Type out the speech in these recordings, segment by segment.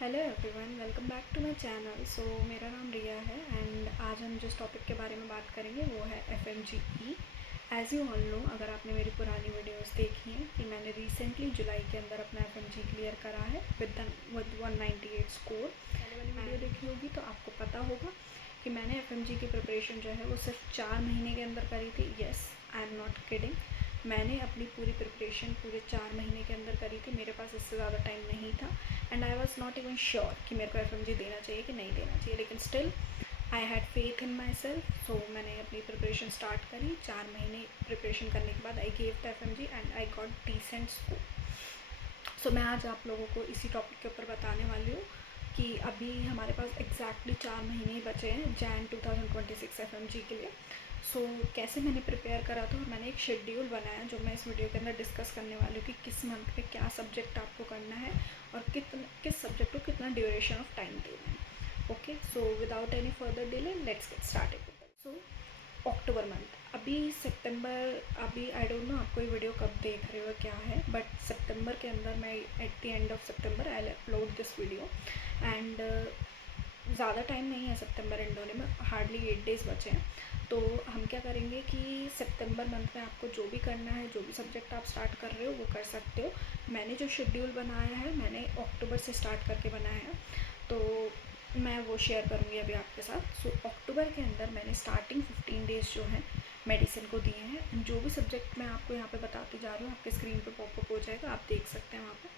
Hello everyone, welcome back to my channel. मेरा नाम रिया है एंड आज हम जिस टॉपिक के बारे में बात करेंगे वो है FMGE। As you all no, अगर आपने मेरी पुरानी वीडियोस देखी हैं कि मैंने रिसेंटली जुलाई के अंदर अपना FMG क्लियर करा है विद 198 स्कोर। पहले वाली वीडियो देखी होगी तो आपको पता होगा कि मैंने FMG की प्रिपरेशन जो है वो सिर्फ 4 महीने के अंदर करी थी। Yes, I am not kidding. मैंने अपनी पूरी प्रिपरेशन पूरे 4 महीने के अंदर करी थी। मेरे पास इससे ज़्यादा टाइम नहीं था and I was not even sure कि मेरे को FMG देना चाहिए कि नहीं देना चाहिए, लेकिन still I had faith in myself. So मैंने अपनी प्रिपरेशन स्टार्ट करी। 4 महीने प्रिपरेशन करने के बाद I gave the FMG and I got decent score. So मैं आज आप लोगों को इसी टॉपिक के ऊपर बताने वाली हूँ कि अभी हमारे पास एग्जैक्टली 4 महीने ही बचे हैं जैन 2026 FMG के लिए। कैसे मैंने प्रिपेयर करा था और मैंने एक शेड्यूल बनाया जो मैं इस वीडियो के अंदर डिस्कस करने वाली हूँ कि किस मंथ में क्या सब्जेक्ट आपको करना है और किस सब्जेक्ट को कितना ड्यूरेशन ऑफ टाइम देना है। Okay, so without any further delay let's get started. October month, अभी सितंबर, अभी आई डोंट नो आपको ये वीडियो कब देख रहे हो क्या है, बट सितंबर के अंदर मैं at the end of September I upload this video and ज़्यादा टाइम नहीं है सितंबर एंड होने में, हार्डली 8 डेज़ बचे हैं। तो हम क्या करेंगे कि सितंबर मंथ में आपको जो भी करना है, जो भी सब्जेक्ट आप स्टार्ट कर रहे हो वो कर सकते हो। मैंने जो शेड्यूल बनाया है मैंने अक्टूबर से स्टार्ट करके बनाया है, तो मैं वो शेयर करूँगी अभी आपके साथ। अक्टूबर के अंदर मैंने स्टार्टिंग 15 डेज़ जो हैं मेडिसिन को दिए हैं। जो भी सब्जेक्ट मैं आपको यहाँ पे बताती जा रही हूँ आपके स्क्रीन पे पॉपअप हो जाएगा, आप देख सकते हैं वहाँ पे।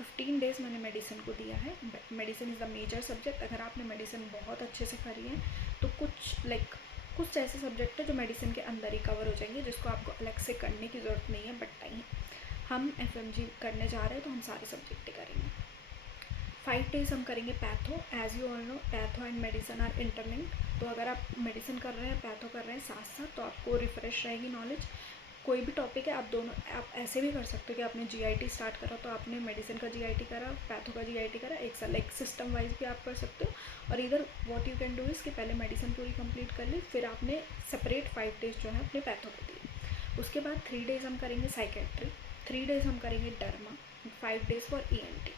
15 डेज़ मैंने मेडिसिन को दिया है। Medicine is the major subject. अगर आपने मेडिसिन बहुत अच्छे से करी है तो कुछ ऐसे सब्जेक्ट है जो मेडिसिन के अंदर ही कवर हो जाएंगे, जिसको आपको अलग से करने की ज़रूरत नहीं है। बट नहीं, हम FMG करने जा रहे हैं तो हम सारे सब्जेक्ट करेंगे। 5 डेज़ हम करेंगे patho. As you all know, patho and medicine are interlinked. तो अगर आप मेडिसिन कर रहे हैं, पैथो कर रहे हैं साथ साथ, तो आपको रिफ़्रेश रहेगी नॉलेज। कोई भी टॉपिक है, आप दोनों आप ऐसे भी कर सकते हो कि आपने GIT स्टार्ट करा तो आपने मेडिसिन का GIT करा, पैथो का GIT करा, एक साल एक सिस्टम वाइज भी आप कर सकते हो। और इधर what you can do is कि पहले मेडिसिन पूरी कंप्लीट कर ली, फिर आपने सेपरेट 5 डेज़ जो है अपने पैथो को दिए। उसके बाद 3 डेज़ हम करेंगे साइकेट्री, 3 डेज़ हम करेंगे डर्मा, 5 डेज़ फॉर ENT।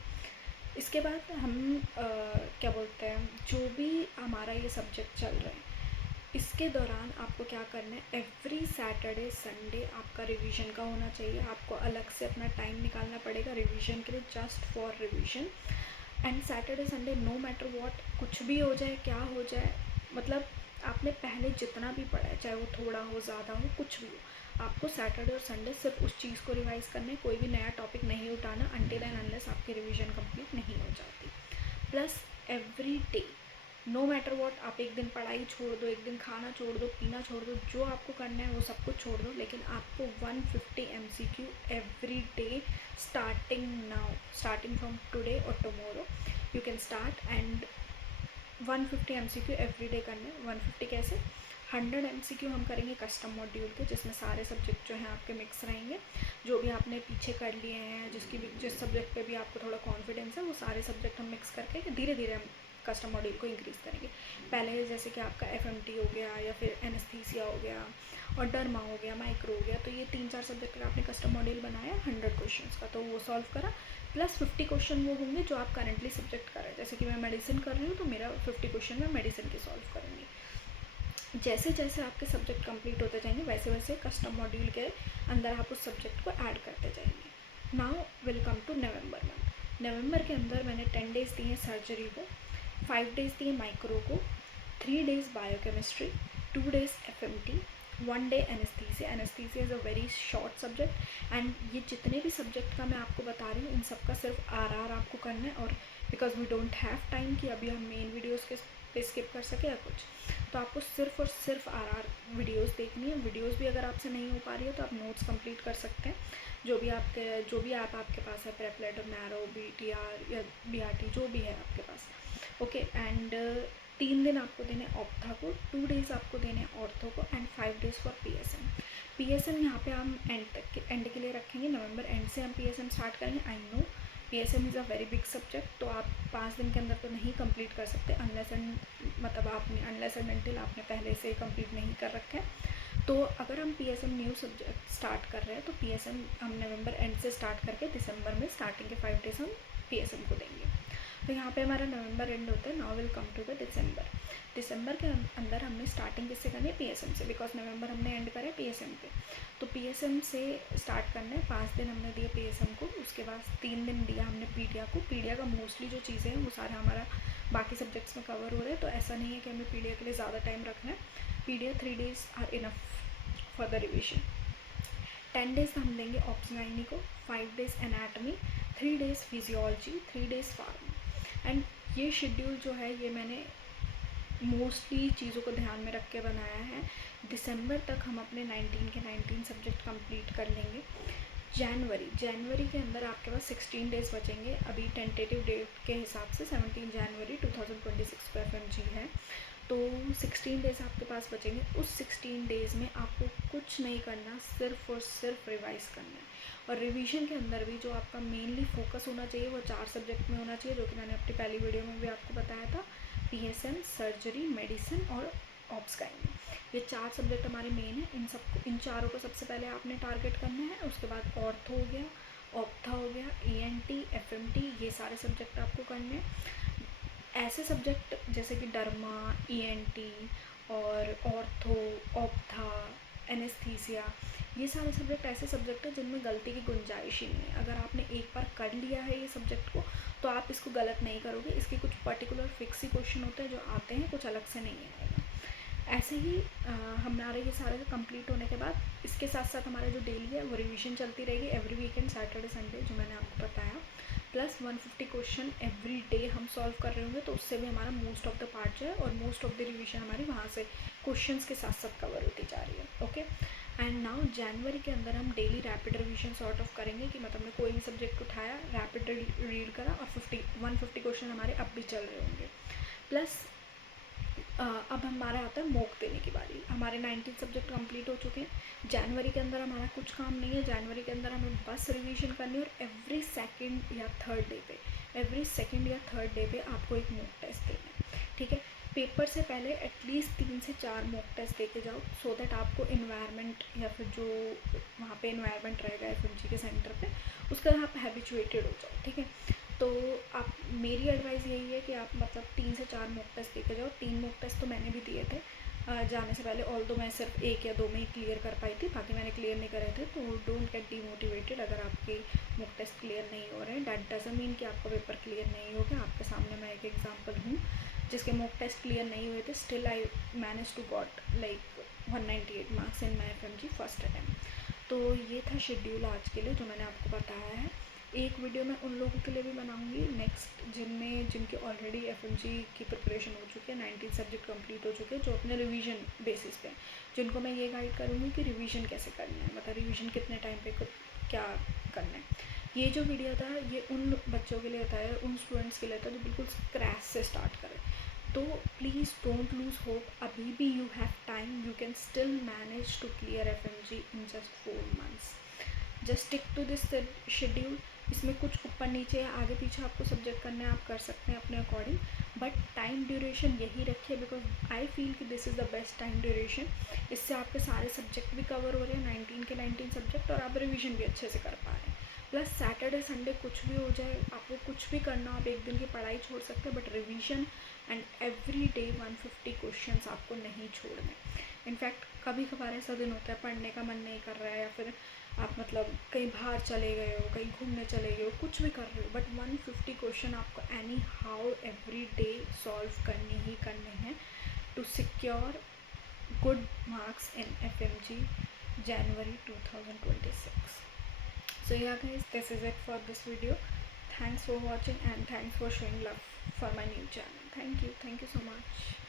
इसके बाद हम क्या बोलते हैं, जो भी हमारा ये सब्जेक्ट चल रहा है इसके दौरान आपको क्या करना है, एवरी सैटरडे संडे आपका रिवीजन का होना चाहिए। आपको अलग से अपना टाइम निकालना पड़ेगा रिवीजन के लिए, just for revision. And Saturday Sunday no matter what, कुछ भी हो जाए क्या हो जाए, मतलब आपने पहले जितना भी पढ़ा है, चाहे वो थोड़ा हो ज़्यादा हो, कुछ भी हो, आपको सैटरडे और संडे सिर्फ उस चीज़ को रिवाइज़ करना है। कोई भी नया टॉपिक नहीं उठाना अनटिल एंड अनलेस आपकी रिवीजन कंप्लीट नहीं हो जाती। Plus every day no matter what, आप एक दिन पढ़ाई छोड़ दो, एक दिन खाना छोड़ दो, पीना छोड़ दो, जो आपको करना है वो सब कुछ छोड़ दो, लेकिन आपको 150 MCQ every day starting now, starting from today और tomorrow you can start. And 150 MCQ every day करने। 150 कैसे, 100 MCQ हम करेंगे कस्टम मॉड्यूल के, जिसमें सारे सब्जेक्ट जो हैं आपके मिक्स रहेंगे। जो भी आपने पीछे कर लिए हैं, जिस सब्जेक्ट पे भी आपको थोड़ा कॉन्फिडेंस है, वो सारे सब्जेक्ट हम मिक्स करके धीरे धीरे हम कस्टम मॉड्यूल को इंक्रीज़ करेंगे। पहले जैसे कि आपका FMT हो गया या फिर एनेस्थीसिया हो गया और डर्मा हो गया, माइक्रो हो गया, तो ये 3-4 सब्जेक्ट का आपने कस्टम मॉड्यूल बनाया 100 क्वेश्चन का, तो वो सॉल्व करा। प्लस 50 क्वेश्चन वो होंगे जो आप करंटली सब्जेक्ट कर रहे हैं। जैसे कि मैं मेडिसिन कर रही हूँ तो मेरा 50 क्वेश्चन मैं मेडिसिन के सॉल्व करूँगी। जैसे जैसे आपके सब्जेक्ट कंप्लीट होते जाएंगे वैसे वैसे कस्टम मॉड्यूल के अंदर आप उस सब्जेक्ट को ऐड करते जाएंगे। Now will come to November month. नवंबर के अंदर मैंने 10 डेज़ दिए सर्जरी को, 5 डेज़ दिए माइक्रो को, 3 days biochemistry, 2 days FMT, 1 day anaesthesia. Anaesthesia is a very short subject and ये जितने भी सब्जेक्ट का मैं आपको बता रही हूँ इन सब का सिर्फ RR आपको करना है। और because we don't have time कि अभी हम मेन वीडियोज़ के पे स्किप कर सके या कुछ, तो आपको सिर्फ और सिर्फ RR वीडियोज़ देखनी है। वीडियोज़ भी अगर आपसे नहीं हो पा रही है तो आप नोट्स कंप्लीट कर सकते हैं। जो भी ऐप आपके पास है, प्रेपलेट, मैरो, BTR या BRT, जो भी है आपके पास। ओके, एंड 3 दिन आपको देने ऑप्था को, 2 डेज़ आपको देने ऑर्थो को एंड 5 डेज़ फॉर PSM। यहाँ पे हम एंड के लिए रखेंगे, नवंबर एंड से हम PSM स्टार्ट करेंगे। I know PSM is a very big subject, तो आप 5 दिन के अंदर तो नहीं कंप्लीट कर सकते अनलेस एंड अनटिल आपने पहले से कंप्लीट नहीं कर रखा है। तो अगर हम PSM न्यू सब्जेक्ट स्टार्ट कर रहे हैं तो PSM हम नवंबर एंड से स्टार्ट करके दिसंबर में स्टार्टिंग के 5 डेज़ हम PSM को देंगे। तो यहाँ पे हमारा नवंबर एंड होता है। Now will come to the December के अंदर हमने स्टार्टिंग किससे करनी है, पीएसएम से, बिकॉज नवंबर हमने एंड करा है पीएसएम पे। तो पीएसएम से स्टार्ट करना है। 5 दिन हमने दिए पीएसएम को, उसके बाद 3 दिन दिया हमने पीडिया को। पीडिया का मोस्टली जो चीज़ें हैं वो सारा हमारा बाकी सब्जेक्ट्स में कवर हो रहा है, तो ऐसा नहीं है कि हमें पीडिया के लिए ज़्यादा टाइम रखना है। Pedia 3 days are enough for the revision. 10 days हम देंगे ऑप्स गाइनी को, 5 days anatomy, 3 days physiology, 3 days pharma. And ये शेड्यूल जो है ये मैंने मोस्टली चीज़ों को ध्यान में रख के बनाया है। दिसंबर तक हम अपने 19 के 19 सब्जेक्ट कंप्लीट कर लेंगे। जनवरी के अंदर आपके पास 16 days बचेंगे। अभी टेंटेटिव डेट के हिसाब से 17 जनवरी 2026 को FMG है, तो 16 days आपके पास बचेंगे। उस 16 days में आपको कुछ नहीं करना, सिर्फ और सिर्फ रिवाइज़ करना है। और रिवीजन के अंदर भी जो आपका मेनली फोकस होना चाहिए वो 4 सब्जेक्ट में होना चाहिए, जो कि मैंने अपनी पहली वीडियो में भी आपको बताया था। PSM, सर्जरी, मेडिसिन और ऑप्स गाइनी, ये 4 सब्जेक्ट हमारे मेन है। इन चारों को सबसे पहले आपने टारगेट करना है। उसके बाद ऑर्थो हो गया, ऑप्था हो गया, ENT, FMT, ये सारे सब्जेक्ट आपको करने हैं। ऐसे सब्जेक्ट जैसे कि डर्मा, ENT और ऑर्थो, ऑप्था, एनेस्थीसिया, ये सारे सब्जेक्ट ऐसे सब्जेक्ट हैं जिनमें गलती की गुंजाइश ही नहीं है। अगर आपने एक बार कर लिया है ये सब्जेक्ट को तो आप इसको गलत नहीं करोगे। इसके कुछ पर्टिकुलर फिक्स ही क्वेश्चन होते हैं जो आते हैं, कुछ अलग से नहीं आएगा। ऐसे ही हमारे ये सारे कंप्लीट होने के बाद इसके साथ साथ हमारा जो डेली है वो रिवीजन चलती रहेगी एवरी वीकेंड, सैटरडे संडे, जो मैंने आपको बताया। प्लस 150 क्वेश्चन एवरी डे हम सॉल्व कर रहे होंगे, तो उससे भी हमारा मोस्ट ऑफ द पार्ट जो है और मोस्ट ऑफ द रिवीजन हमारी वहाँ से क्वेश्चंस के साथ साथ कवर होती जा रही है। ओके, एंड नाउ जनवरी के अंदर हम daily rapid revision sort of करेंगे कि मतलब मैं कोई भी सब्जेक्ट उठाया, रैपिड रीड करा और 150 क्वेश्चन हमारे अब भी चल रहे होंगे। प्लस अब हमारा आता है मॉक देने की बारी। हमारे 19 सब्जेक्ट कंप्लीट हो चुके हैं। जनवरी के अंदर हमारा कुछ काम नहीं है। जनवरी के अंदर हमें बस रिवीजन करनी है और एवरी सेकंड या थर्ड डे पे आपको एक मॉक टेस्ट देना है। ठीक है, पेपर से पहले एटलीस्ट 3 से 4 मॉक टेस्ट दे के जाओ, सो दैट आपको इन्वायरमेंट या फिर जो वहाँ पे इन्वायरमेंट रहेगा FMG के सेंटर पे, उसका आप हैबिचुएटेड हो जाओ। ठीक है, तो आप, मेरी एडवाइस यही है कि आप मतलब 3 से 4 मॉक टेस्ट देके जाओ। 3 मॉक टेस्ट तो मैंने भी दिए थे जाने से पहले, ऑल तो मैं सिर्फ 1 या 2 में ही क्लियर कर पाई थी, बाकी मैंने क्लियर नहीं करे थे। तो डोंट गेट डीमोटिवेटेड अगर आपके मॉक टेस्ट क्लियर नहीं हो रहे हैं। दैट डजंट मीन कि आपका पेपर क्लियर नहीं हो गया। आपके सामने मैं एक एग्जाम्पल हूँ जिसके मॉक टेस्ट क्लियर नहीं हुए थे, still I manage to got like 198 marks in my FMG first attempt. तो ये था शेड्यूल आज के लिए जो मैंने आपको बताया है। एक वीडियो मैं उन लोगों के लिए भी बनाऊंगी नेक्स्ट जिनके ऑलरेडी FMG की प्रिपरेशन हो चुकी है, 19 सब्जेक्ट कंप्लीट हो चुके हैं, जो अपने रिवीजन बेसिस पे, जिनको मैं ये गाइड करूँगी कि रिवीजन कैसे करना है, मतलब रिवीजन कितने टाइम पे क्या करना है। ये जो वीडियो था ये उन बच्चों के लिए था, उन स्टूडेंट्स के लिए था जो बिल्कुल स्क्रैच से स्टार्ट करें। तो प्लीज़ डोंट लूज़ होप, अभी भी you have time, you can still manage to clear FMG in just 4 months। Just stick to this schedule. इसमें कुछ ऊपर नीचे आगे पीछे आपको सब्जेक्ट करने आप कर सकते हैं अपने अकॉर्डिंग, बट टाइम ड्यूरेशन यही रखिए, बिकॉज आई फील कि this is the best time duration. इससे आपके सारे सब्जेक्ट भी कवर हो रहे हैं, 19 के 19 सब्जेक्ट, और आप रिवीजन भी अच्छे से कर पा रहे हैं। प्लस सैटरडे संडे कुछ भी हो जाए, आपको कुछ भी करना, आप एक दिन की पढ़ाई छोड़ सकते हैं, but revision and every day 150 questions आपको नहीं छोड़ने। इनफैक्ट कभी कभार ऐसा दिन होता है पढ़ने का मन नहीं कर रहा है, या फिर आप मतलब कहीं बाहर चले गए हो, कहीं घूमने चले गए हो, कुछ भी कर रहे हो, बट 150 क्वेश्चन आपको anyhow every day solve करने ही करने हैं to secure good marks in FMG January 2026. So yeah guys, this is it for this video. Thanks for watching and thanks for showing love for my new channel. Thank you so much.